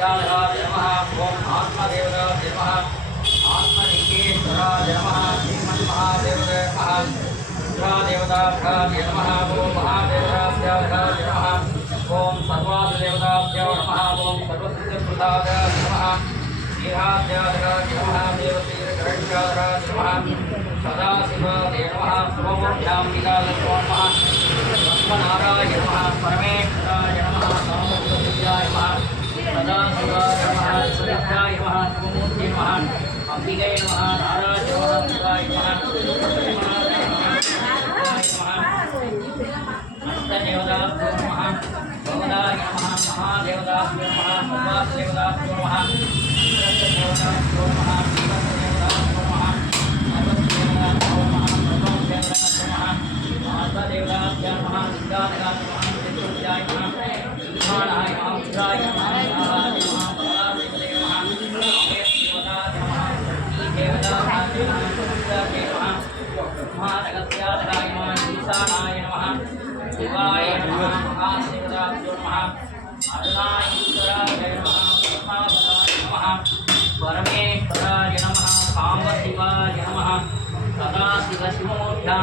महाविद्यालयाय नमः ओम आत्मदेवताय नमः आत्मलिंगेश्वराय नमः श्रीमन्महादेवताय नमः रुद्रादेवताभ्याय नमः ओम महादेवताभ्याय नमः ओम सर्वादिदेवताभ्यो नमः ओम सर्वसिद्धिप्रदाय नमः वीराध्याय नमः देवतीर्घटाय नमः सदाशिवाय नमः सोमभ्यां विदालय नमः लक्ष्मणाराय नमः परमेश्वराय नमः सामवेदाय नमः सदाशिवाय नमः सुरक्षाय नमः शिवमूर्ति नमः अंबिके नमः नारायणाय नमः अष्टदेवताभ्यो नमः भवदाय नमः महादेवताभ्यो नमः सर्वादेवताभ्यो नमः देवताभ्यो नमः देवताभ्यो नमः देवताभ्यो नमः देवताभ्यो नमः सिद्धार्थाय नमः सिद्धोत्याय नमः ईशानाय नमः उग्राय नमः नाराय नमः बलादेवते नमः देवताय नमः देवताय नमः सुरक्षाय नमः महाजगत्याधाय नमः ईशानाय नमः शिवाय नमः महादेवताभ्यो नमः अरुणाय ईश्वराय नमः परमात्माय नमः परमेश्वराय नमः कामशिवाय नमः सदाशिवशिवमूर्त्यां